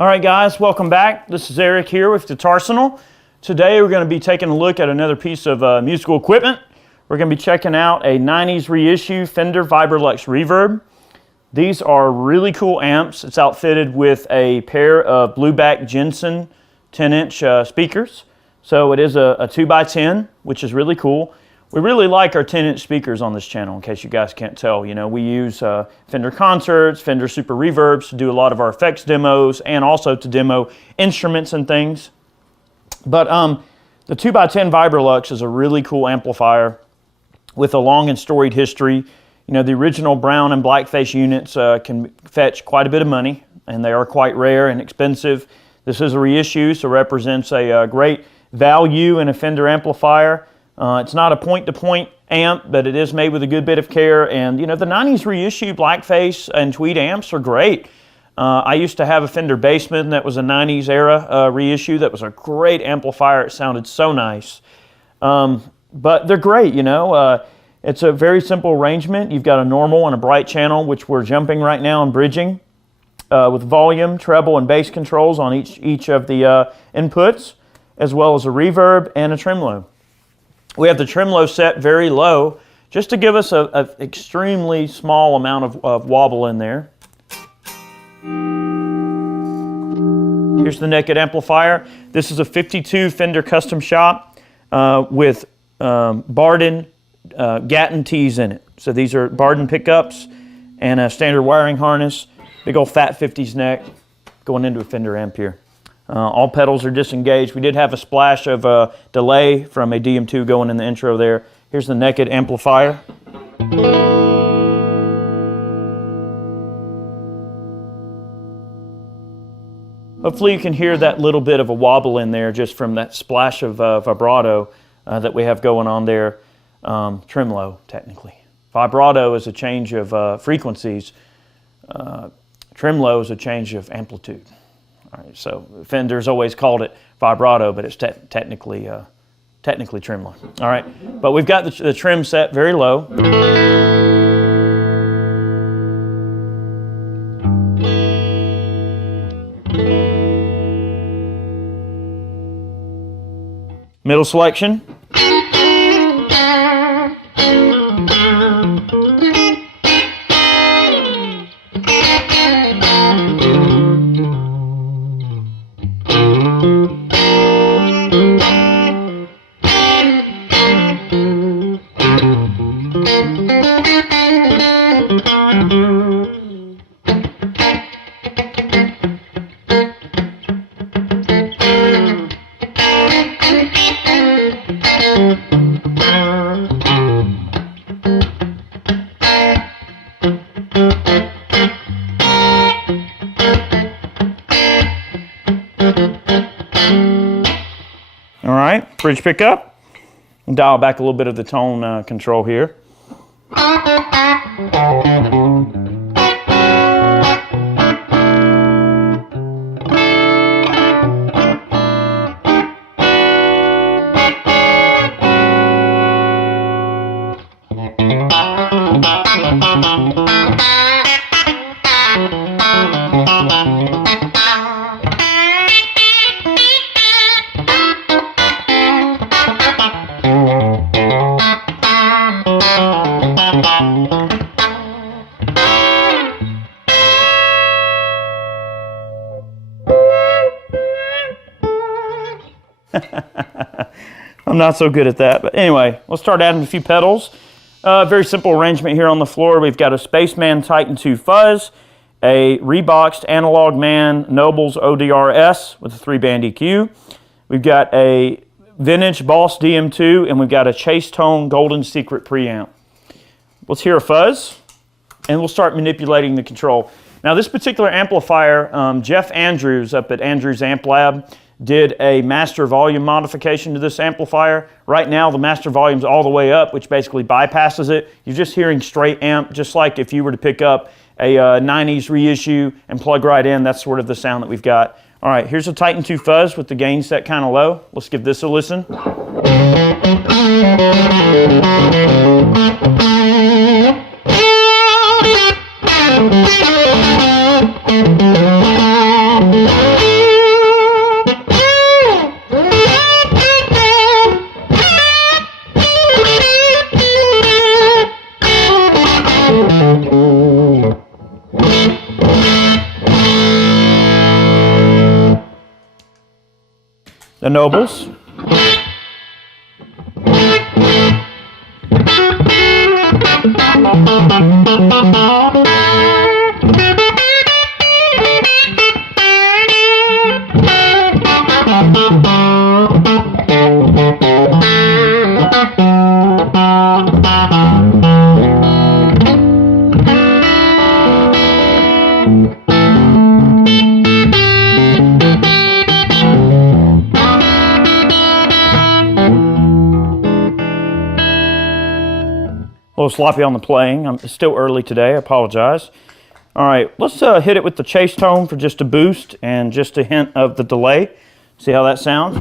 All right, guys, welcome back. This is Eric here with Guitarsenal. Today we're going to be taking a look at another piece of musical equipment. We're going to be checking out a 90s reissue Fender Vibrolux Reverb. These are really cool amps. It's outfitted with a pair of blueback Jensen 10-inch speakers. So it is a 2x10, which is really cool. We really like our 10-inch speakers on this channel, in case you guys can't tell. You know, we use Fender concerts, Fender Super Reverbs to do a lot of our effects demos and also to demo instruments and things. But the 2x10 Vibrolux is a really cool amplifier with a long and storied history. You know, the original brown and blackface units can fetch quite a bit of money, and they are quite rare and expensive. This is a reissue, so represents a great value in a Fender amplifier. It's not a point-to-point amp, but it is made with a good bit of care. And, you know, the 90s reissue blackface and tweed amps are great. I used to have a Fender Bassman that was a 90s era reissue. That was a great amplifier. It sounded so nice. But they're great, you know. It's a very simple arrangement. You've got a normal and a bright channel, which we're jumping right now and bridging, with volume, treble, and bass controls on each of the inputs, as well as a reverb and a tremolo. We have the tremolo set very low, just to give us an extremely small amount of wobble in there. Here's the naked amplifier. This is a 52 Fender Custom Shop with Barden Gatton T's in it. So these are Barden pickups and a standard wiring harness. Big old fat 50s neck going into a Fender amp here. All pedals are disengaged. We did have a splash of delay from a DM2 going in the intro there. Here's the naked amplifier. Hopefully you can hear that little bit of a wobble in there just from that splash of vibrato that we have going on there. Tremolo, technically. Vibrato is a change of frequencies. Tremolo is a change of amplitude. All right, so Fender's always called it vibrato, but it's technically tremolo. All right, but we've got the trim set very low. Middle selection. All right, bridge pickup. Dial back a little bit of the tone control here. I'm not so good at that, but anyway, let's start adding a few pedals. Very simple arrangement here on the floor. We've got a Spaceman Titan 2 fuzz, a reboxed Analog Man Nobles ODR-S with a 3-band EQ. We've got a vintage Boss DM2, and we've got a Chase Tone Golden Secret preamp. Let's hear a fuzz, and we'll start manipulating the control. Now, this particular amplifier, Jeff Andrews up at Andrews Amp Lab did a master volume modification to this amplifier. Right now, the master volume's all the way up, which basically bypasses it. You're just hearing straight amp, just like if you were to pick up a 90s reissue and plug right in. That's sort of the sound that we've got. All right, here's a Titan 2 fuzz with the gain set kind of low. Let's give this a listen. the nobles. A little sloppy on the playing. It's still early today. I apologize. All right, let's hit it with the chase tone for just a boost and just a hint of the delay. See how that sounds?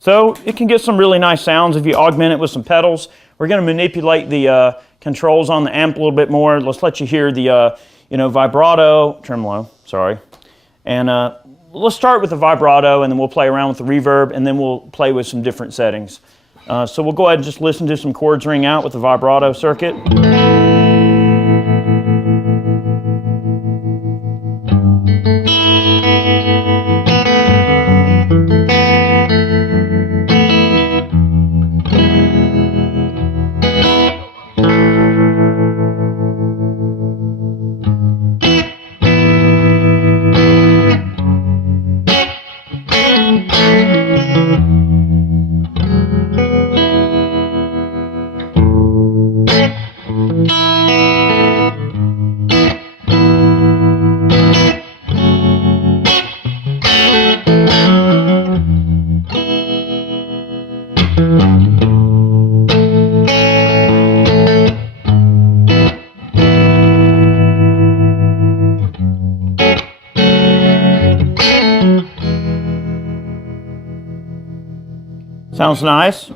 So it can get some really nice sounds if you augment it with some pedals. We're going to manipulate the controls on the amp a little bit more. Let's let you hear the vibrato, tremolo, sorry. And let's start with the vibrato, and then we'll play around with the reverb, and then we'll play with some different settings. So we'll go ahead and just listen to some chords ring out with the vibrato circuit. Sounds nice.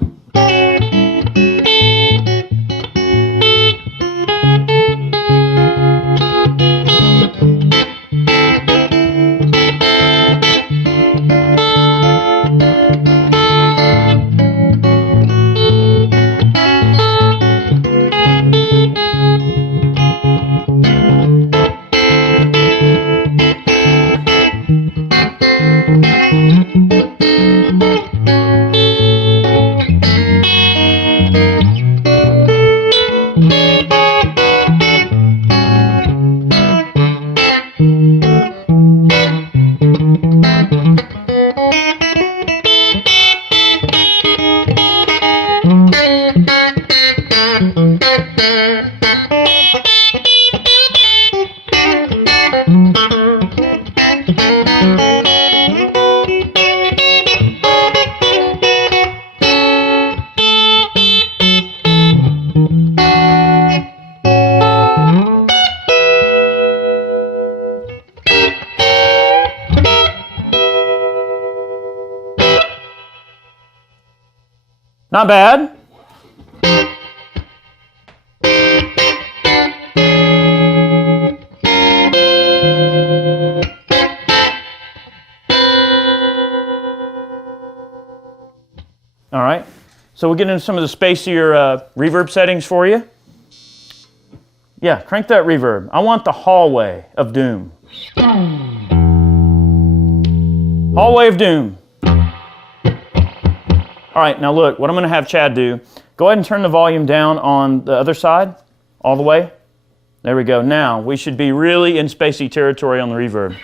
Not bad. All right, so we'll get into some of the spacier reverb settings for you. Yeah, crank that reverb. I want the hallway of doom. Hallway of doom. All right, now look, what I'm gonna have Chad do, go ahead and turn the volume down on the other side, all the way. There we go. Now, we should be really in spacey territory on the reverb.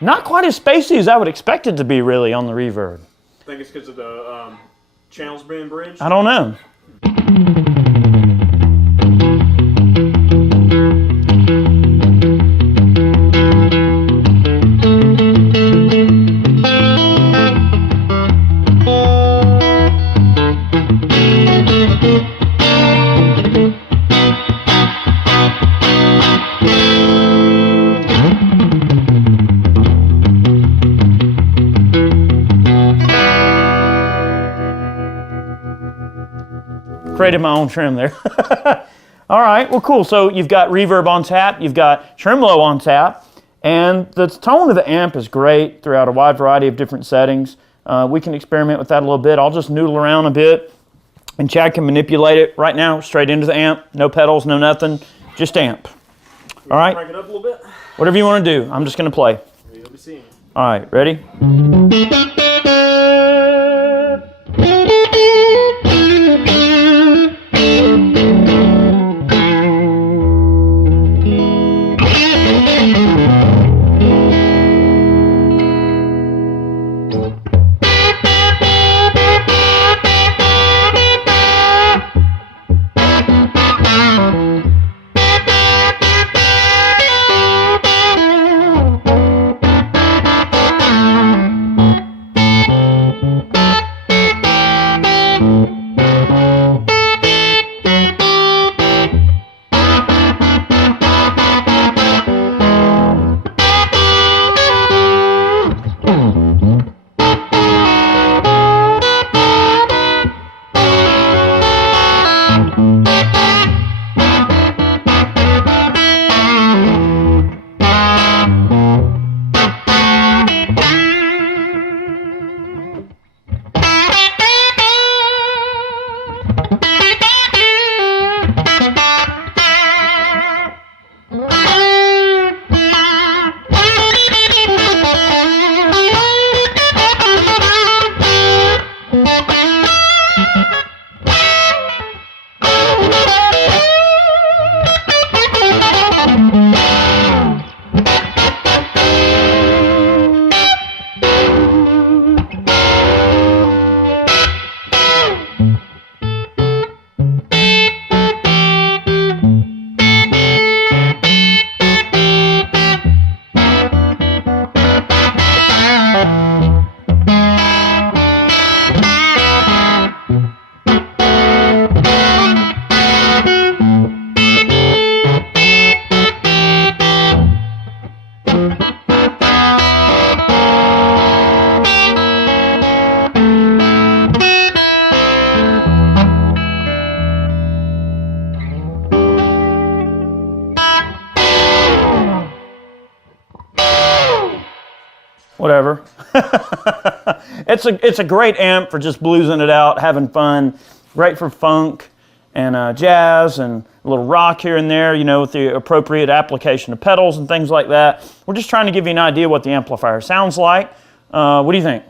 Not quite as spacey as I would expect it to be, really, on the reverb. I think it's because of the channels being bridged. I don't know. Created my own trim there. All right, well, cool. So you've got reverb on tap, you've got tremolo on tap, and the tone of the amp is great throughout a wide variety of different settings. We can experiment with that a little bit. I'll just noodle around a bit, and Chad can manipulate it right now, straight into the amp. No pedals, no nothing, just amp. All right? Crank it up a little bit. Whatever you want to do. I'm just going to play. You'll be seeing. All right, ready? Whatever. It's a great amp for just bluesing it out, having fun. Great for funk and jazz and a little rock here and there, you know, with the appropriate application of pedals and things like that. We're just trying to give you an idea what the amplifier sounds like. What do you think?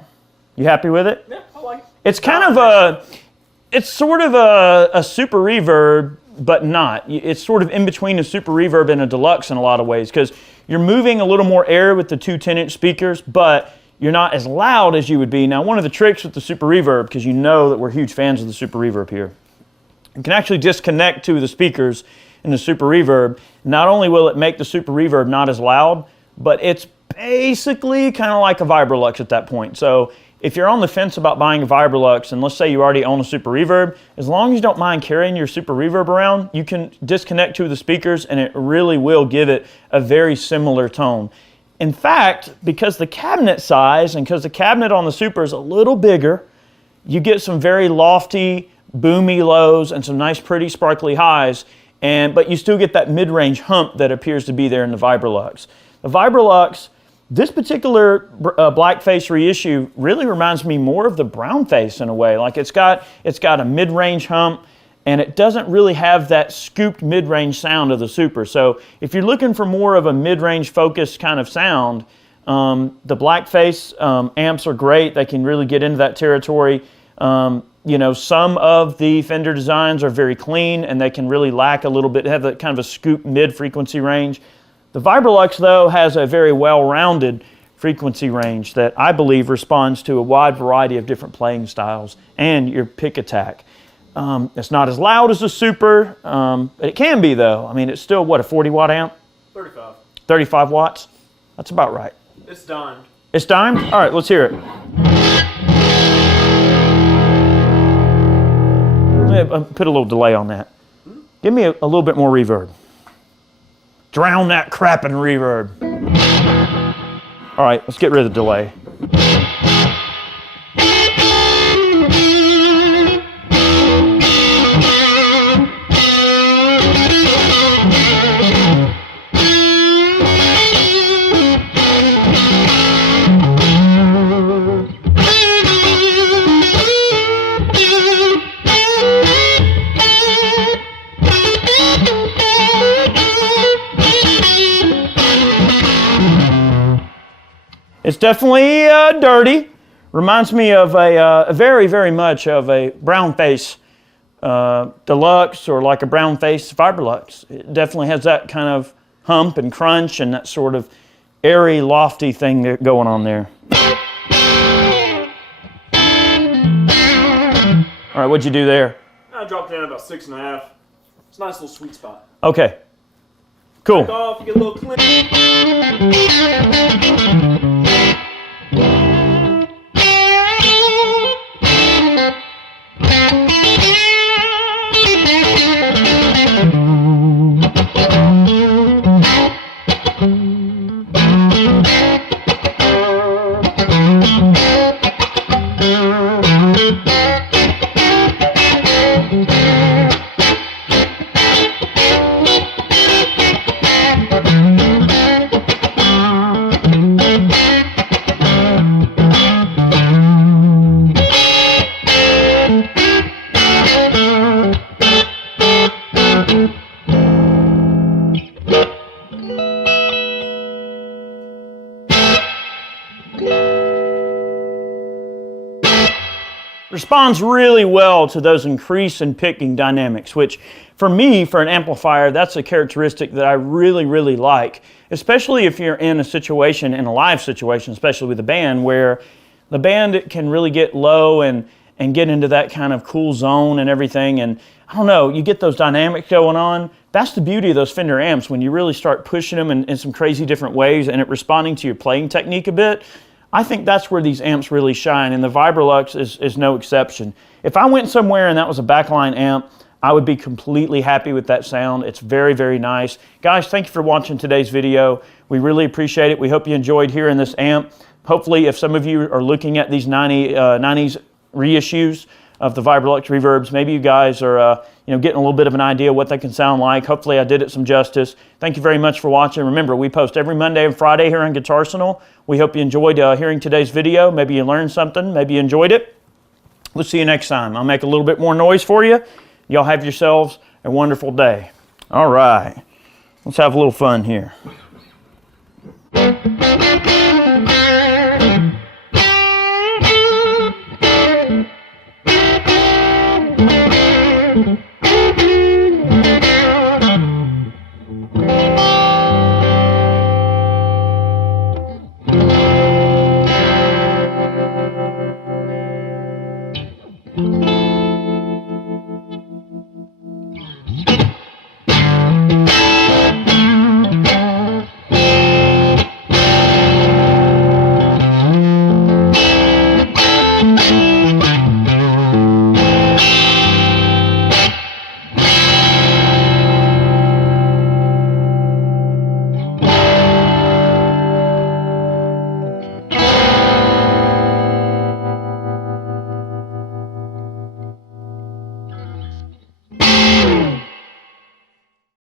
You happy with it? Yeah, I like it. It's kind of it's sort of a super reverb, but not. It's sort of in between a super reverb and a deluxe in a lot of ways, because you're moving a little more air with the two 10-inch speakers, but you're not as loud as you would be. Now, one of the tricks with the super reverb, because you know that we're huge fans of the super reverb here, you can actually disconnect two of the speakers in the super reverb. Not only will it make the super reverb not as loud, but it's basically kind of like a Vibrolux at that point. So if you're on the fence about buying a Vibrolux, and let's say you already own a super reverb, as long as you don't mind carrying your super reverb around, you can disconnect two of the speakers and it really will give it a very similar tone. In fact, because the cabinet size and because the cabinet on the super is a little bigger, you get some very lofty, boomy lows and some nice, pretty, sparkly highs, but you still get that mid-range hump that appears to be there in the Vibrolux. The Vibrolux, this particular blackface reissue really reminds me more of the brownface in a way. Like it's got a mid-range hump, and it doesn't really have that scooped mid-range sound of the super. So if you're looking for more of a mid-range focused kind of sound, the blackface amps are great. They can really get into that territory. You know, some of the Fender designs are very clean, and they can really lack a little bit, have that kind of a scoop mid-frequency range. The Vibrolux, though, has a very well-rounded frequency range that I believe responds to a wide variety of different playing styles and your pick attack. It's not as loud as the super, but it can be, though. I mean, it's still, what, a 40-watt amp? 35. 35 watts? That's about right. It's dimed. It's dimed? All right, let's hear it. Let me put a little delay on that. Give me a little bit more reverb. Drown that crap in reverb. All right, let's get rid of the delay. It's definitely dirty. Reminds me of a very, very much of a brownface deluxe or like a brownface Vibrolux. It definitely has that kind of hump and crunch and that sort of airy, lofty thing going on there. All right, what'd you do there? I dropped down about 6.5. It's a nice little sweet spot. Okay, cool. Back off, you get a little clean. Responds really well to those increase and picking dynamics, which for me, for an amplifier, that's a characteristic that I really, really like, especially if you're in a situation, in a live situation, especially with a band, where the band can really get low and get into that kind of cool zone and everything, and I don't know, you get those dynamics going on. That's the beauty of those Fender amps, when you really start pushing them in some crazy different ways and it responding to your playing technique a bit. I think that's where these amps really shine, and the Vibrolux is no exception. If I went somewhere and that was a backline amp, I would be completely happy with that sound. It's very, very nice. Guys, thank you for watching today's video. We really appreciate it. We hope you enjoyed hearing this amp. Hopefully, if some of you are looking at these 90s reissues of the Vibrolux Reverbs, maybe you guys are getting a little bit of an idea what they can sound like. Hopefully I did it some justice. Thank you very much for watching. Remember, we post every Monday and Friday here on Guitarsenal. We hope you enjoyed hearing today's video. Maybe you learned something. Maybe you enjoyed it. We'll see you next time. I'll make a little bit more noise for you. Y'all have yourselves a wonderful day. All right. Let's have a little fun here.